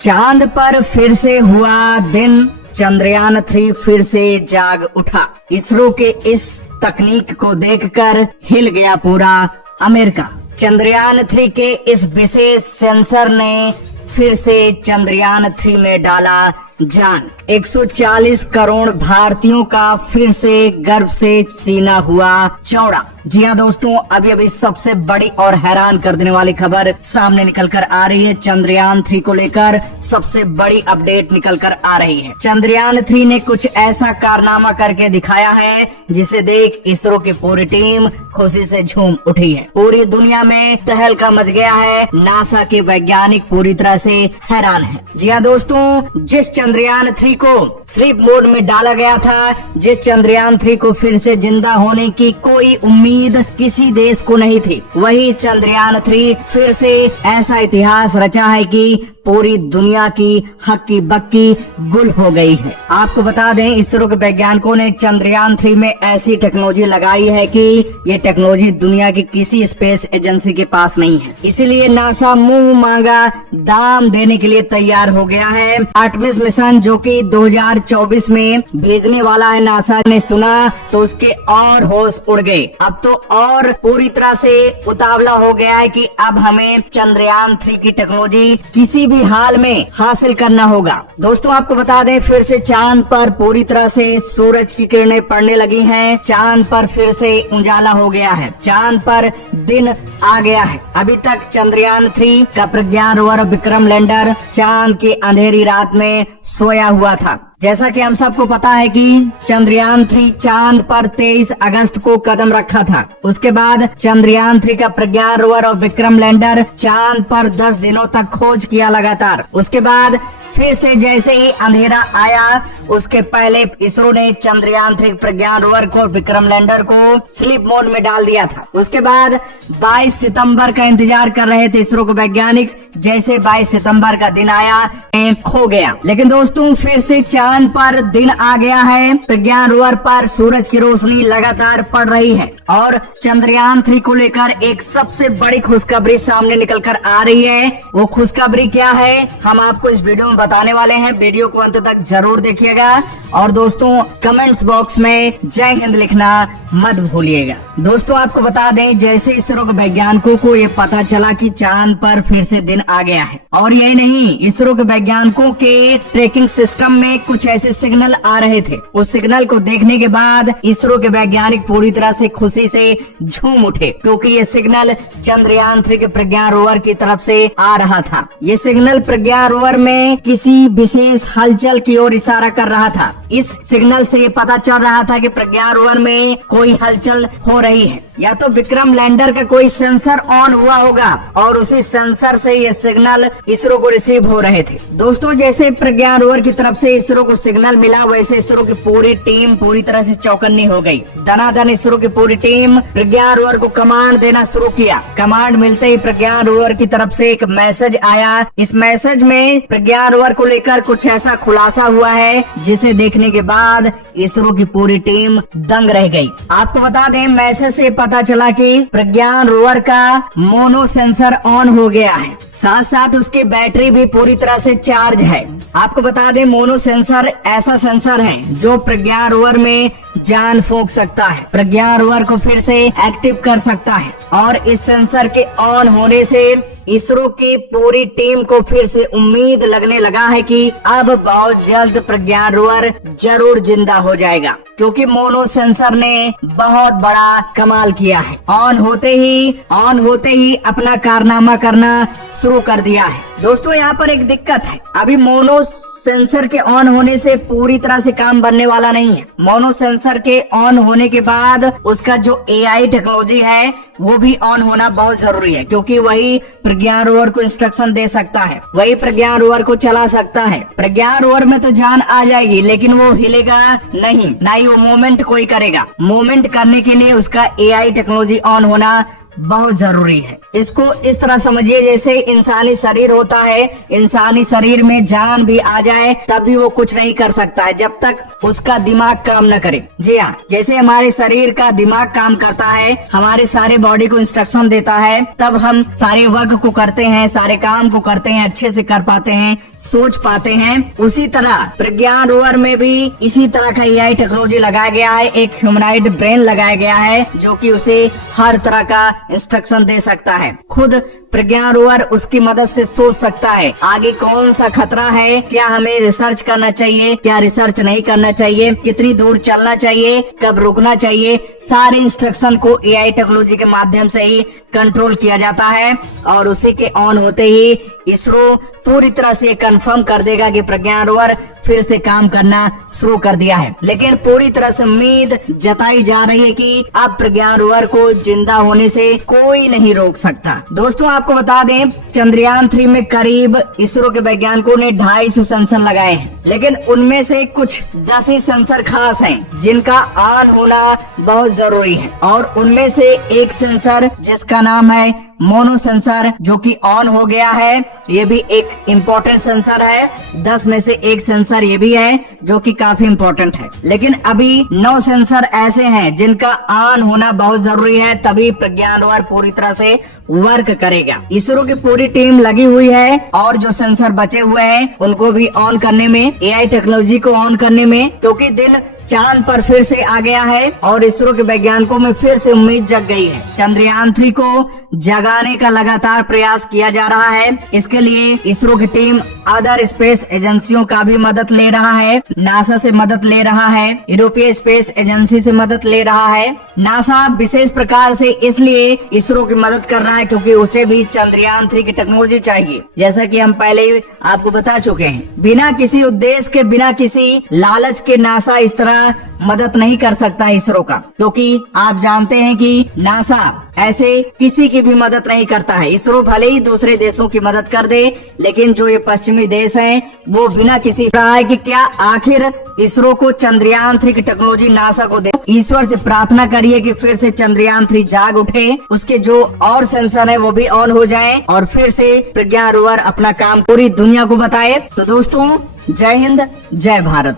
चांद पर फिर से हुआ दिन, चंद्रयान 3 फिर से जाग उठा। इसरो के इस तकनीक को देखकर हिल गया पूरा अमेरिका। चंद्रयान 3 के इस विशेष सेंसर ने फिर से चंद्रयान 3 में डाला जान। 140 करोड़ भारतीयों का फिर से गर्व से सीना हुआ चौड़ा। जी हाँ दोस्तों, अभी अभी सबसे बड़ी और हैरान कर देने वाली खबर सामने निकल कर आ रही है। चंद्रयान 3 को लेकर सबसे बड़ी अपडेट निकल कर आ रही है। चंद्रयान 3 ने कुछ ऐसा कारनामा करके दिखाया है जिसे देख इसरो की पूरी टीम खुशी से झूम उठी है। पूरी दुनिया में तहलका मच गया है। नासा के वैज्ञानिक पूरी तरह से हैरान है। जी हाँ दोस्तों, जिस चंद्रयान 3 को स्लीप मोड में डाला गया था, जिस चंद्रयान 3 को फिर से जिंदा होने की कोई उम्मीद किसी देश को नहीं थी, वही चंद्रयान 3 फिर से ऐसा इतिहास रचा है कि पूरी दुनिया की हक्की बक्की गुल हो गई है। आपको बता दें, इसरो के वैज्ञानिकों ने चंद्रयान 3 में ऐसी टेक्नोलॉजी लगाई है कि ये टेक्नोलॉजी दुनिया की किसी स्पेस एजेंसी के पास नहीं है। इसीलिए नासा मुंह मांगा दाम देने के लिए तैयार हो गया है। आर्टेमिस मिशन जो कि 2024 में भेजने वाला है, नासा ने सुना तो उसके और होश उड़ गए। अब तो और पूरी तरह से उतावला हो गया है कि अब हमें चंद्रयान 3 की टेक्नोलॉजी किसी भी हाल में हासिल करना होगा। दोस्तों आपको बता दें, फिर से चांद पर पूरी तरह से सूरज की किरणें पड़ने लगी हैं। चांद पर फिर से उजाला हो गया है। चांद पर दिन आ गया है। अभी तक चंद्रयान 3 का प्रज्ञान रोवर विक्रम लैंडर चांद की अंधेरी रात में सोया हुआ था। जैसा कि हम सबको पता है कि चंद्रयान 3 चांद पर 23 अगस्त को कदम रखा था। उसके बाद चंद्रयान 3 का प्रज्ञान रोवर और विक्रम लैंडर चांद पर 10 दिनों तक खोज किया लगातार। उसके बाद फिर से जैसे ही अंधेरा आया, उसके पहले इसरो ने चंद्रयान 3 प्रज्ञान रोवर को, विक्रम लैंडर को स्लीप मोड में डाल दिया था। उसके बाद 22 सितंबर का इंतजार कर रहे थे इसरो के वैज्ञानिक। जैसे 22 सितंबर का दिन आया, खो गया। लेकिन दोस्तों फिर से चांद पर दिन आ गया है। प्रज्ञान रोवर पर सूरज की रोशनी लगातार पड़ रही है और चंद्रयान 3 को लेकर एक सबसे बड़ी खुशखबरी सामने निकल कर आ रही है। वो खुशखबरी क्या है, हम आपको इस वीडियो में बताने वाले हैं। वीडियो को अंत तक जरूर देखिएगा और दोस्तों कमेंट्स बॉक्स में जय हिंद लिखना मत भूलिएगा। दोस्तों आपको बता दें, जैसे इसरो के वैज्ञानिकों को ये पता चला कि चांद पर फिर से दिन आ गया है, और यही नहीं, इसरो के वैज्ञानिकों के ट्रैकिंग सिस्टम में कुछ ऐसे सिग्नल आ रहे थे। उस सिग्नल को देखने के बाद इसरो के वैज्ञानिक पूरी तरह से खुशी से झूम उठे, क्योंकि ये सिग्नल चंद्रयान 3 के प्रज्ञान रोवर की तरफ से आ रहा था। ये सिग्नल प्रज्ञान रोवर में किसी विशेष हलचल की ओर इशारा कर रहा था। इस सिग्नल से ये पता चल रहा था कि प्रज्ञान रोवर में कोई हलचल हो रही है, या तो विक्रम लैंडर का कोई सेंसर ऑन हुआ होगा और उसी सेंसर से ये सिग्नल इसरो को रिसीव हो रहे थे। दोस्तों जैसे प्रज्ञान रोवर की तरफ से इसरो को सिग्नल मिला, वैसे इसरो की पूरी टीम पूरी तरह से चौकन्नी हो गई। दनादन इसरो की पूरी टीम प्रज्ञान रोवर को कमांड देना शुरू किया। कमांड मिलते ही प्रज्ञान रोवर की तरफ से एक मैसेज आया। इस मैसेज में प्रज्ञान रोवर को लेकर कुछ ऐसा खुलासा हुआ है जिसे देखने के बाद इसरो की पूरी टीम दंग रह गई। आपको बता दें, मैसेज से पता चला कि प्रज्ञान रोवर का मोनो सेंसर ऑन हो गया है, साथ साथ उसकी बैटरी भी पूरी तरह से चार्ज है। आपको बता दें, मोनो सेंसर ऐसा सेंसर है जो प्रज्ञान रोवर में जान फूंक सकता है, प्रज्ञान रोवर को फिर से एक्टिव कर सकता है, और इस सेंसर के ऑन होने से इसरो की पूरी टीम को फिर से उम्मीद लगने लगा है कि अब बहुत जल्द प्रज्ञान रोवर जरूर जिंदा हो जाएगा, क्योंकि मोनो सेंसर ने बहुत बड़ा कमाल किया है। ऑन होते ही अपना कारनामा करना शुरू कर दिया है। दोस्तों यहाँ पर एक दिक्कत है, अभी मोनो सेंसर के ऑन होने से पूरी तरह से काम बनने वाला नहीं है। मोनो सेंसर के ऑन होने के बाद उसका जो AI टेक्नोलॉजी है वो भी ऑन होना बहुत जरूरी है, क्योंकि वही प्रज्ञान रोवर को इंस्ट्रक्शन दे सकता है, वही प्रज्ञान रोवर को चला सकता है। प्रज्ञान रोवर में तो जान आ जाएगी, लेकिन वो हिलेगा नहीं, ना ही वो मूवमेंट कोई करेगा। मूवमेंट करने के लिए उसका AI टेक्नोलॉजी ऑन होना बहुत जरूरी है। इसको इस तरह समझिए जैसे इंसानी शरीर होता है, इंसानी शरीर में जान भी आ जाए तब भी वो कुछ नहीं कर सकता है जब तक उसका दिमाग काम न करे। जी हाँ, जैसे हमारे शरीर का दिमाग काम करता है, हमारे सारे बॉडी को इंस्ट्रक्शन देता है, तब हम सारे वर्क को करते हैं, सारे काम को करते हैं, अच्छे से कर पाते हैं, सोच पाते हैं। उसी तरह प्रज्ञान रोवर में भी इसी तरह का एआई टेक्नोलॉजी लगाया गया है, एक ह्यूमनॉइड ब्रेन लगाया गया है जो कि उसे हर तरह का इंस्ट्रक्शन दे सकता है। खुद प्रज्ञान रोवर उसकी मदद से सोच सकता है आगे कौन सा खतरा है, क्या हमें रिसर्च करना चाहिए, क्या रिसर्च नहीं करना चाहिए, कितनी दूर चलना चाहिए, कब रुकना चाहिए। सारे इंस्ट्रक्शन को एआई टेक्नोलॉजी के माध्यम से ही कंट्रोल किया जाता है और उसी के ऑन होते ही इसरो पूरी तरह से कंफर्म कर देगा कि प्रज्ञान रोवर फिर से काम करना शुरू कर दिया है। लेकिन पूरी तरह से उम्मीद जताई जा रही है कि अब प्रज्ञान रोवर को जिंदा होने से कोई नहीं रोक सकता। दोस्तों आपको बता दें, चंद्रयान 3 में करीब इसरो के वैज्ञानिकों ने 250 सेंसर लगाए हैं, लेकिन उनमें से कुछ 10 ही सेंसर खास हैं जिनका ऑन होना बहुत जरूरी है। और उनमें से एक सेंसर जिसका नाम है मोनो सेंसर जो कि ऑन हो गया है, ये भी एक इम्पोर्टेंट सेंसर है। 10 में से एक सेंसर ये भी है जो कि काफी इम्पोर्टेंट है। लेकिन अभी 9 सेंसर ऐसे हैं जिनका ऑन होना बहुत जरूरी है, तभी प्रज्ञान रोवर पूरी तरह से वर्क करेगा। इसरो की पूरी टीम लगी हुई है और जो सेंसर बचे हुए हैं उनको भी ऑन करने में, एआई टेक्नोलॉजी को ऑन करने में, क्योंकि दिन चांद पर फिर से आ गया है और इसरो के वैज्ञानिकों में फिर से उम्मीद जग गई है। चंद्रयान 3 को जगाने का लगातार प्रयास किया जा रहा है। इसके लिए इसरो की टीम अदर स्पेस एजेंसियों का भी मदद ले रहा है, नासा से मदद ले रहा है, यूरोपीय स्पेस एजेंसी से मदद ले रहा है। नासा विशेष प्रकार से इसलिए इसरो की मदद कर रहा है क्योंकि उसे भी चंद्रयान 3 की टेक्नोलॉजी चाहिए। जैसा कि हम पहले ही आपको बता चुके हैं, बिना किसी उद्देश्य के, बिना किसी लालच के नासा इस तरह मदद नहीं कर सकता इसरो का, क्योंकि आप जानते हैं कि नासा ऐसे किसी की भी मदद नहीं करता है। इसरो भले ही दूसरे देशों की मदद कर दे, लेकिन जो ये पश्चिमी देश हैं वो बिना किसी रहा है कि क्या आखिर इसरो को चंद्रयान 3 की टेक्नोलॉजी नासा को दे। ईश्वर से प्रार्थना करिए कि फिर से चंद्रयान 3 जाग उठे, उसके जो और सेंसर है वो भी ऑन हो जाएं और फिर से प्रज्ञान रोवर अपना काम पूरी दुनिया को बताए। तो दोस्तों, जय हिंद, जय भारत।